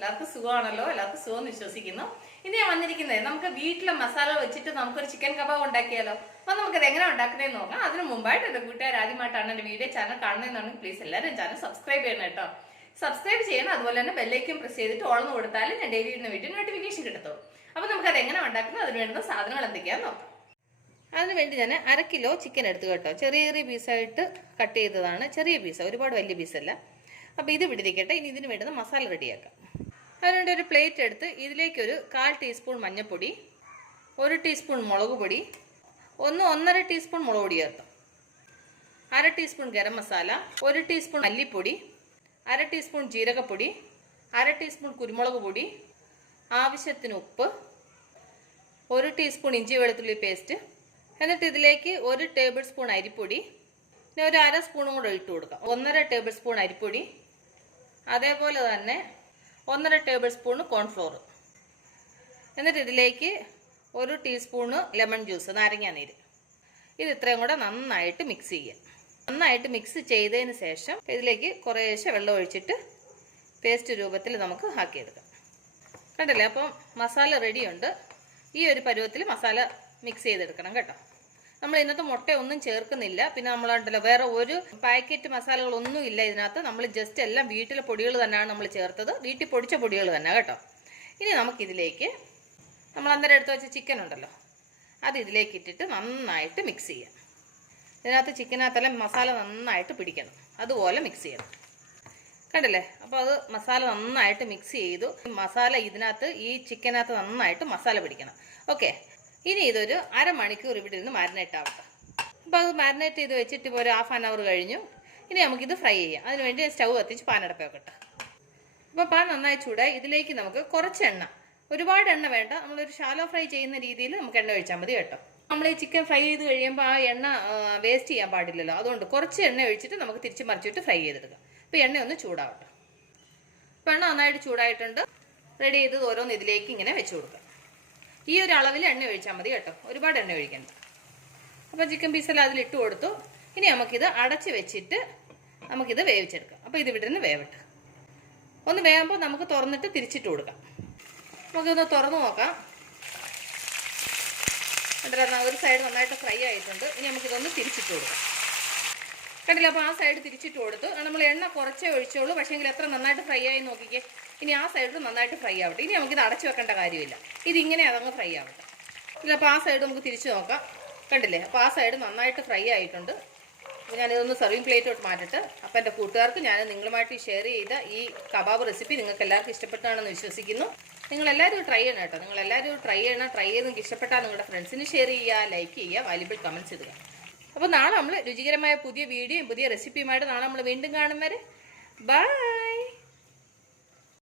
എല്ലാവർക്കും സുഖമാണല്ലോ, എല്ലാവർക്കും സുഖം വിശ്വസിക്കുന്നു. ഇനി ഞാൻ വന്നിരിക്കുന്നത് നമുക്ക് വീട്ടിലെ മസാല വെച്ചിട്ട് നമുക്കൊരു ചിക്കൻ കബാബ് ഉണ്ടാക്കിയാലോ. അപ്പൊ നമുക്കത് എങ്ങനെ ഉണ്ടാക്കുന്നതെന്ന് നോക്കാം. അതിന് മുമ്പായിട്ട് എന്റെ കൂട്ടുകാർ ആദ്യമായിട്ടാണ് എന്റെ വീഡിയോ ചാനൽ കാണുന്നതെന്നുണ്ടെങ്കിൽ പ്ലീസ് എല്ലാവരും ചാനൽ സബ്സ്ക്രൈബ് ചെയ്യണം കേട്ടോ. സബ്സ്ക്രൈബ് ചെയ്യണം. അതുപോലെ തന്നെ ബെല്ലൈക്കൻ പ്രസ് ചെയ്തിട്ട് ഓൾന്ന് കൊടുത്താലും ഞാൻ ഡെയിലി ഇടുന്ന വീഡിയോ നോട്ടിഫിക്കേഷൻ കിട്ടത്തുള്ളൂ. അപ്പൊ നമുക്കത് എങ്ങനെ ഉണ്ടാക്കുന്നത്, അതിന് വേണ്ടുന്ന സാധനങ്ങൾ എന്തൊക്കെയാന്ന് നോക്കാം. അതിനുവേണ്ടി ഞാൻ 1/2 കിലോ ചിക്കൻ എടുത്തു കേട്ടോ. ചെറിയ ചെറിയ പീസായിട്ട് കട്ട് ചെയ്തതാണ്. ചെറിയ പീസ്, ഒരുപാട് വലിയ പീസല്ല. അപ്പോൾ ഇത് വിടിരിക്കട്ടെ. ഇനി ഇതിന് വേണ്ടുന്ന മസാല റെഡിയാക്കാം. അതിനുവേണ്ടി ഒരു പ്ലേറ്റ് എടുത്ത് ഇതിലേക്കൊരു 1/4 ടീസ്പൂൺ മഞ്ഞൾപ്പൊടി, 1 ടീസ്പൂൺ മുളക് പൊടി, 1-1.5 ടീസ്പൂൺ മുളക് പൊടി ചേർക്കാം, 1/2 ടീസ്പൂൺ ഗരം മസാല, 1 ടീസ്പൂൺ മല്ലിപ്പൊടി, 1/2 ടീസ്പൂൺ ജീരകപ്പൊടി, 1/2 ടീസ്പൂൺ കുരുമുളക് പൊടി, ആവശ്യത്തിന് ഉപ്പ്, 1 ടീസ്പൂൺ ഇഞ്ചി വെളുത്തുള്ളി പേസ്റ്റ്. എന്നിട്ട് ഇതിലേക്ക് 1 ടേബിൾ സ്പൂൺ അരിപ്പൊടി, പിന്നെ ഒരു 1/2 സ്പൂണും കൂടെ ഇട്ട് കൊടുക്കാം. 1.5 ടേബിൾ സ്പൂൺ അരിപ്പൊടി, അതേപോലെ തന്നെ 1.5 ടേബിൾ സ്പൂൺ കോൺഫ്ലോർ. എന്നിട്ട് ഇതിലേക്ക് 1 ടീസ്പൂണ് ലെമൺ ജ്യൂസ്, നാരങ്ങാനീര്. ഇത് ഇത്രയും കൂടെ നന്നായിട്ട് മിക്സ് ചെയ്യുക. നന്നായിട്ട് മിക്സ് ചെയ്തതിന് ശേഷം ഇതിലേക്ക് കുറേശ്ശെ വെള്ളം ഒഴിച്ചിട്ട് പേസ്റ്റ് രൂപത്തിൽ നമുക്ക് ആക്കിയെടുക്കാം. കണ്ടില്ലേ? അപ്പം മസാല റെഡിയുണ്ട്. ഈ ഒരു പരുവത്തിൽ മസാല മിക്സ് ചെയ്തെടുക്കണം കേട്ടോ. നമ്മൾ ഇന്നത്തെ മുട്ടയൊന്നും ചേർക്കുന്നില്ല. പിന്നെ നമ്മളുണ്ടല്ലോ വേറെ ഒരു പാക്കറ്റ് മസാലകളൊന്നും ഇല്ല ഇതിനകത്ത്. നമ്മൾ ജസ്റ്റ് എല്ലാം വീട്ടിലെ പൊടികൾ തന്നെയാണ് നമ്മൾ ചേർത്തത്. വീട്ടിൽ പൊടിച്ച പൊടികൾ തന്നെ കേട്ടോ. ഇനി നമുക്കിതിലേക്ക് നമ്മൾ അന്നേരം എടുത്ത് വെച്ച ചിക്കൻ ഉണ്ടല്ലോ, അത് ഇതിലേക്ക് ഇട്ടിട്ട് നന്നായിട്ട് മിക്സ് ചെയ്യാം. ഇതിനകത്ത് ചിക്കനകത്തെല്ലാം മസാല നന്നായിട്ട് പിടിക്കണം. അതുപോലെ മിക്സ് ചെയ്യണം. കണ്ടില്ലേ? അപ്പോൾ അത് മസാല നന്നായിട്ട് മിക്സ് ചെയ്തു. മസാല ഇതിനകത്ത് ഈ ചിക്കനകത്ത് നന്നായിട്ട് മസാല പിടിക്കണം. ഓക്കെ, ഇനി ഇതൊരു 1/2 മണിക്കൂർ ഇവിടെ ഇരുന്ന് മാരിനേറ്റ് ആവട്ടെ. അപ്പോൾ അത് മാരിനേറ്റ് ചെയ്ത് വെച്ചിട്ട് ഇപ്പോൾ ഒരു 1/2 അവർ കഴിഞ്ഞു. ഇനി നമുക്കിത് ഫ്രൈ ചെയ്യാം. അതിനുവേണ്ടി സ്റ്റൗ കത്തിച്ച് പാനടപ്പ് വെക്കട്ടെ. അപ്പോൾ പാൻ നന്നായി ചൂടായി. ഇതിലേക്ക് നമുക്ക് കുറച്ച് എണ്ണ, ഒരുപാട് എണ്ണ വേണ്ട, നമ്മളൊരു ഷാലോ ഫ്രൈ ചെയ്യുന്ന രീതിയിൽ നമുക്ക് എണ്ണ ഒഴിച്ചാൽ മതി കേട്ടോ. നമ്മൾ ഈ ചിക്കൻ ഫ്രൈ ചെയ്ത് കഴിയുമ്പോൾ ആ എണ്ണ വേസ്റ്റ് ചെയ്യാൻ പാടില്ലല്ലോ. അതുകൊണ്ട് കുറച്ച് എണ്ണ ഒഴിച്ചിട്ട് നമുക്ക് തിരിച്ച് മറിച്ചിട്ട് ഫ്രൈ ചെയ്തെടുക്കാം. അപ്പോൾ എണ്ണ ഒന്ന് ചൂടാവട്ടെ. അപ്പോൾ എണ്ണ നന്നായിട്ട് ചൂടായിട്ടുണ്ട്. റെഡി ചെയ്ത് ഓരോന്ന് ഇതിലേക്ക് ഇങ്ങനെ വെച്ച് കൊടുക്കാം. ഈ ഒരു അളവിൽ എണ്ണ ഒഴിച്ചാൽ മതി കേട്ടോ, ഒരുപാട് എണ്ണ ഒഴിക്കണ്ട. അപ്പോൾ ചിക്കൻ പീസെല്ലാം അതിലിട്ട് കൊടുത്തു. ഇനി നമുക്കിത് അടച്ച് വെച്ചിട്ട് നമുക്കിത് വേവിച്ചെടുക്കാം. അപ്പോൾ ഇത് ഇവിടെ നിന്ന് വേവട്ടെ. ഒന്ന് വേകുമ്പോൾ നമുക്ക് തുറന്നിട്ട് തിരിച്ചിട്ട് കൊടുക്കാം. നമുക്കിതൊന്ന് തുറന്ന് നോക്കാം. ഒരു സൈഡ് നന്നായിട്ട് ഫ്രൈ ആയിട്ടുണ്ട്. ഇനി നമുക്കിതൊന്ന് തിരിച്ചിട്ട് കൊടുക്കാം. കണ്ടില്ല? അപ്പോൾ ആ സൈഡ് തിരിച്ചിട്ട് കൊടുത്തു. നമ്മൾ എണ്ണ കുറച്ചേ ഒഴിച്ചോളൂ, പക്ഷേങ്കിൽ എത്ര നന്നായിട്ട് ഫ്രൈ ആയി നോക്കിക്കേ. ഇനി ആ സൈഡ് നന്നായിട്ട് ഫ്രൈ ആവട്ടെ. ഇനി നമുക്കിത് അടച്ചു വെക്കേണ്ട കാര്യമില്ല. ഇതിങ്ങനെ അതങ്ങ് ഫ്രൈ ആവട്ടെ. ഇല്ല, അപ്പോൾ ആ സൈഡ് നമുക്ക് തിരിച്ചു നോക്കാം. കണ്ടില്ലേ? അപ്പോൾ ആ സൈഡ് നന്നായിട്ട് ഫ്രൈ ആയിട്ടുണ്ട്. ഞാനിതൊന്ന് സെർവിങ് പ്ലേറ്റോട്ട് മാറ്റട്ടെ. അപ്പോൾ എൻ്റെ കൂട്ടുകാർക്ക് ഞാൻ നിങ്ങളുമായിട്ട് ഷെയർ ചെയ്ത ഈ കബാബ് റെസിപ്പി നിങ്ങൾക്ക് എല്ലാവർക്കും ഇഷ്ടപ്പെട്ടാണെന്ന് വിശ്വസിക്കുന്നു. നിങ്ങളെല്ലാവരും ട്രൈ ചെയ്യണം കേട്ടോ. നിങ്ങളെല്ലാവരും ട്രൈ ചെയ്യണം. ട്രൈ ചെയ്ത് നിങ്ങൾക്ക് ഇഷ്ടപ്പെട്ടാൽ നിങ്ങളുടെ ഫ്രണ്ട്സിന് ഷെയർ ചെയ്യുക, ലൈക്ക് ചെയ്യുക, വാല്യുബിൾ കമൻറ്റ്സ് ഇടുക. അപ്പോൾ നാളെ നമ്മൾ രുചികരമായ പുതിയ വീഡിയോയും പുതിയ റെസിപ്പിയുമായിട്ട് നാളെ നമ്മൾ വീണ്ടും കാണും വരെ ബൈ.